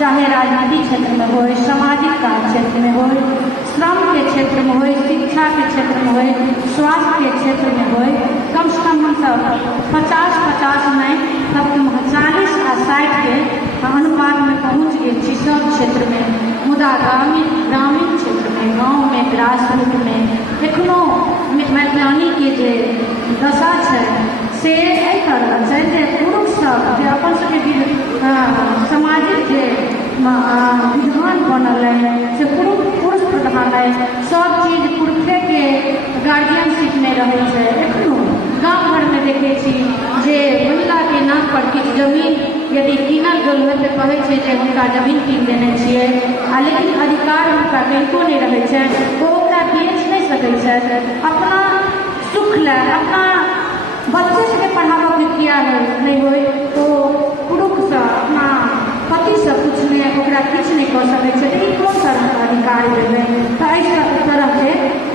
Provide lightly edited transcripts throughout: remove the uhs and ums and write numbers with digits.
चाहे राजनीति क्षेत्र में हो, सामाजिक कार्य क्षेत्र में हो, श्रम के क्षेत्र में हो, शिक्षा के क्षेत्र में हो, स्वास्थ्य के क्षेत्र में हो, कम से कम हम सब 50-50 में हम 40 आ 60 के अनुपात में पहुँच गए सब क्षेत्र में। मुदा ग्रामीण क्षेत्र में, गाँव में, ग्रास रूट में एखनो मैथिलानी के जे दशा है से एहि तरह छै जे पुरुष सब जे अपन सबके सामाजिक जे विधान बनल है से पुरुष प्रधान है, सब चीज पुरुषे के गार्जियनशिप में रहे छै। एखनो गाँव घर में देखे छी जे महिला के नाम पर किछु जमीन यदि कीनल गेल हो तो कहै छै जे हुनका जमीन कीन देने छियै, लेकिन अधिकार हुनका कनिको नहीं रहे छै, तो ओकरा बेच नहीं सकै छै। अपना सुख ला, अपना बच्चे सबके पढ़ाबऽ के किया नहीं हो तो पुरुष से अपना पति से कुछ नहीं ओकरा किछु नहीं कर सकै छै, तो कोन तरह के अधिकार देबै? तो एहि तरह के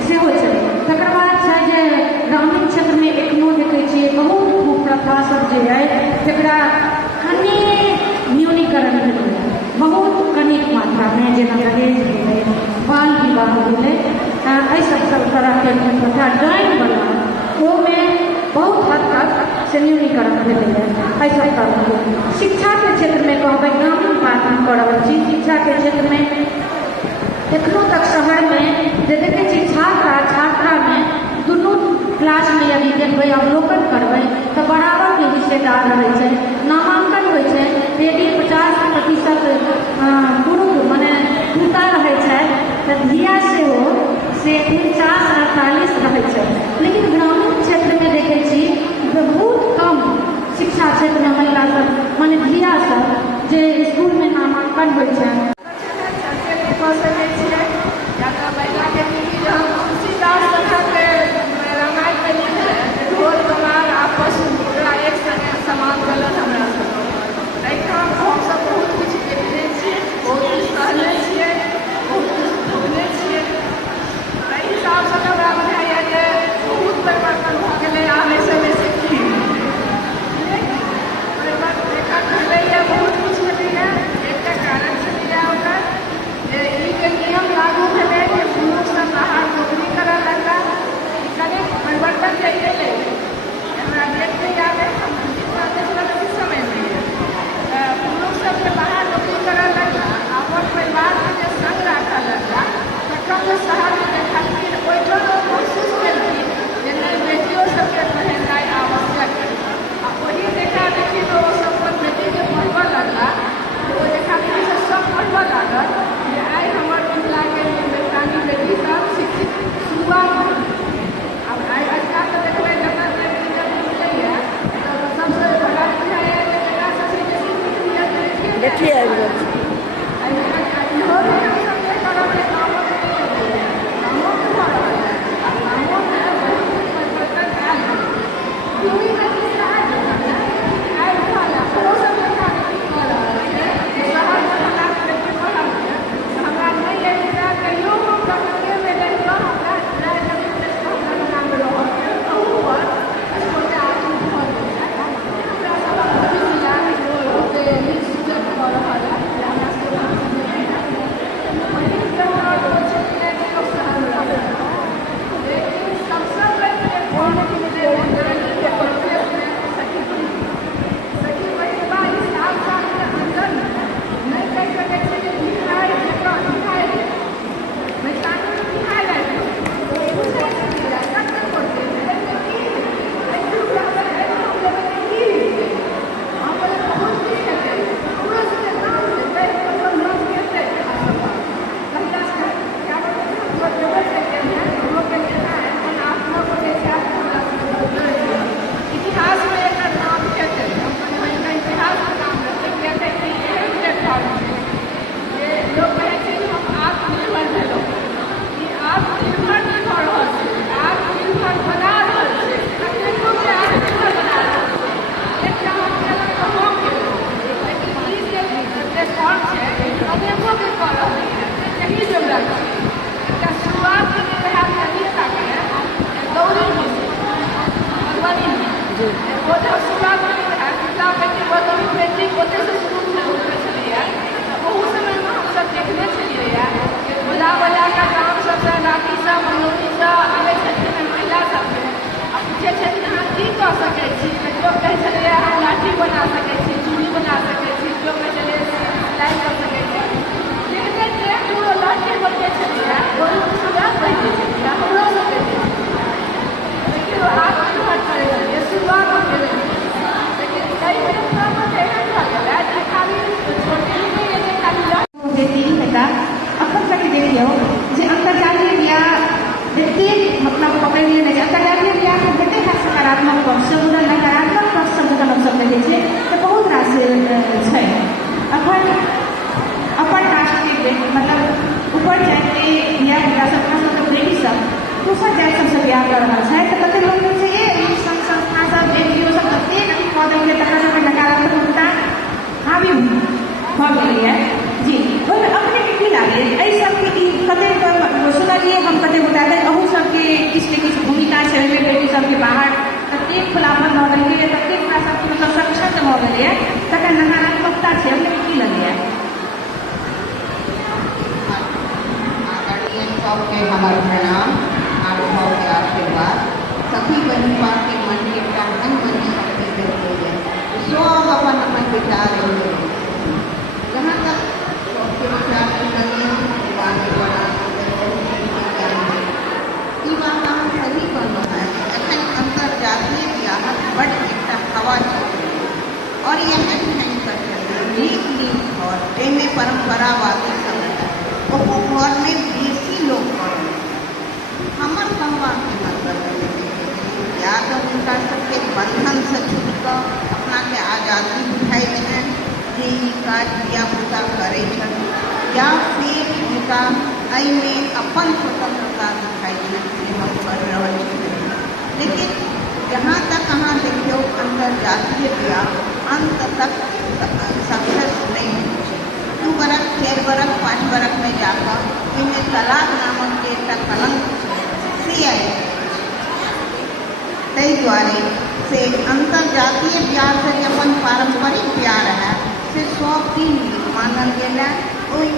सेहो छै। तकर बाद छै जे ग्रामीण क्षेत्र में एखनो देखै छियै बहुत कुप्रथा सब जे है जकरा कनि न्यूनीकरण भेलै, बहुत कनिक मात्रा में, जेना दहेज भेलै, बाल विवाह भेलै, एहि सब तरह के प्रथा डाइन बला ओमे बहुत हद तक से न्यूनीकरण भेलै है। एहि सब तरह के शिक्षा के क्षेत्र में कहबै, ग्रामीण बात हम कऽ रहल छी, शिक्षा के क्षेत्र में एखनो तक शहर में जे देखै छी छात्रा छात्रा में दुनू क्लास में यदि देखबै अवलोकन करबै तो बराबर के हिस्सेदार रहै छै। नामांकन होइ छै यदि 50% पुरुष मने पुता रहै छै तऽ धिया सेहो से 49-48 रहै छै। लेकिन ग्रामीण क्षेत्र में देखे छी बहुत कम शिक्षा क्षेत्र में महिला सब माने धिया सब जे स्कूल में नामांकन होइ छै वो जब शुरुआत में था किताब पेंटिंग वो तो पेंटिंग होते से शुरू से चलिए बहुत अपन अपन कास्ट के मतलब ऊपर जाके या सब बेटी सब दूसरा जाति सबसे ब्याह कर रहा है तो कते लोग से ये संस्था सब एनजीओ सब कते नहीं मॉडल के तरह से नकारात्मकता हावी हो गई है जी। तो अपने की लागे ऐ सब के कते सुनलिए हम कते बताते अहू सब के किस के किस भूमिका छै में बेटी सब के बाहर कते खुलापन हो गई है कते हमरा सब के मतलब सक्षम हो गई है तकर नकारात्मकता छै अपने की लगे है के हमारे प्रणाम अनुभव के आशीर्वाद सभी परिवार के मन के प्रार्थन मन शक्ति देते हैं सब अपन अपन विचार जहाँ तक सबके विचार की कमी बात बड़ा ये बात हम सभी करना है अखन अंतर्जातीय ब्याह बड़ एक हवा चलती और यह नहीं कर सकते रीत और में परंपरावादी समय बहुत घर में देसी लोग हमर संवाद के मतलब या तो उनका सबके बंधन से छूट कर अपना के आज़ादी बुझाई है जे काज या पूरा करे या फिर उनका आई में अपन स्वतंत्रता दिखाई है हम कर रहे हैं। लेकिन जहाँ तक अहाँ देखियो अंतर्जातीय ब्याह अंत तक सक्सेस नहीं हो 2 बरस 4 बरस 5 बरस में जाकर इनमें तलाक नामक के कलंक सी आई तई द्वारे से अंतर्जातीय ब्याह से अपन पारंपरिक ब्याह है से 100 मानल गया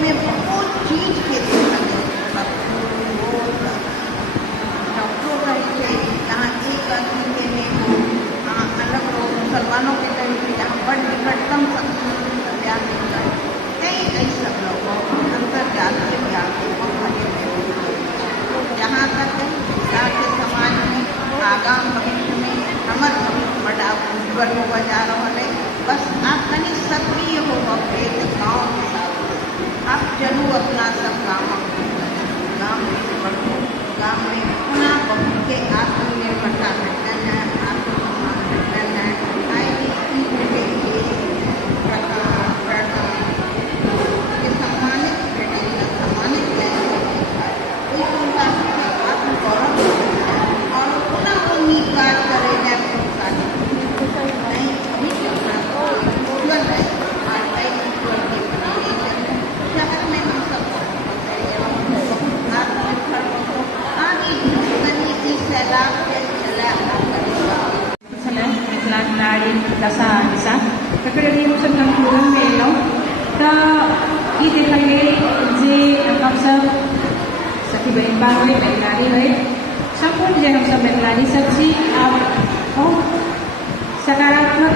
में बहुत चीज के डॉक्टरों कहे जहाँ एक आदमी के लिए अलग लोग मुसलमानों के तरीके जहाँ बड़ निकटतम ब्याह कई सब लोगों अंतर्जातीय ब्याह जहाँ तक के समाज में आगाम भविष्य में हमारे भविष्य बड़ा उज्जवल होगा जा रहा है। बस आप कहीं सक्रिय हो खेत गाँव के साथ आप चलो अपना सब गाँव में बढ़ो गाँव में अपना बहुत के आत्मनिर्भरता घटन है आत्मसम्मान घटन है दशा दिशा तकर सब संपूर्ण में एलौं तो ई देखलिए जे हम सब सखी बहन बाबू महिलारी है संपूर्ण जे हम सब महिलारी सब छी आब बहुत सकारात्मक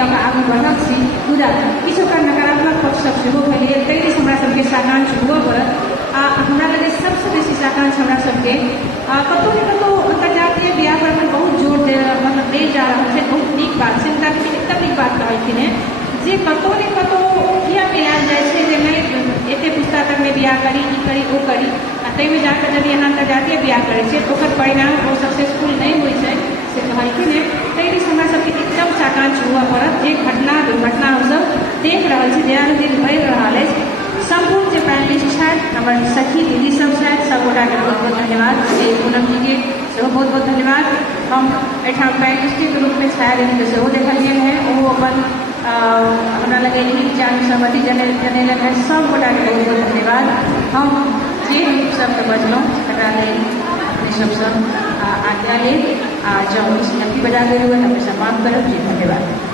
लगा आगे बढ़ल छी पूरा किछु का नकारात्मक पक्ष सब सेहो भेलै तैं हमरा सबके साकांक्ष हुअ पड़त आ हमरा लगे सबसे बेसी साकांक्ष हमरा सबके कतौ ने कतौ अंतर्जातीय ब्याह पर बहुत जोर दे मतलब दे जा रहा है। बहुत नीक बात है एकदम नीक बात कहलखिन है जे कतौ ने कतौ किया मिलाल जाए छै जे नहीं एते पुस्तक में ब्याह करी ई करी ओ करी आ तैमे जाकर जब यहाँ अंतर्जातीय ब्याह करे छै तो ओकर परिणाम ओ सक्सेसफुल नहीं होइ छै से कहलखिन है। तैं हमरा सबके एकदम साकांक्ष हुआ पड़त जे घटना दुर्घटना हमसब देख रहल छी जे दिन भरि रहल अछि। संपूर्ण जो पैनलिस्ट है हमारे सखी दीदी सब है सब गोटा के बहुत बहुत धन्यवाद श्री पूनम जी के सेहो बहुत बहुत धन्यवाद। हम एठाम पैनलिस्ट के रूप में छाया दीदी के सेहो देखलिए हैं वो अपन हमरा लगे जान सहमति जनेलन है सब गोटा के बहुत बहुत धन्यवाद। हम जे सबके बजलहुँ तकरा लेल अपने सबसँ आज्ञा लेल आ जब नक्की बजा देल हुए हमें सम्मान करब जी धन्यवाद।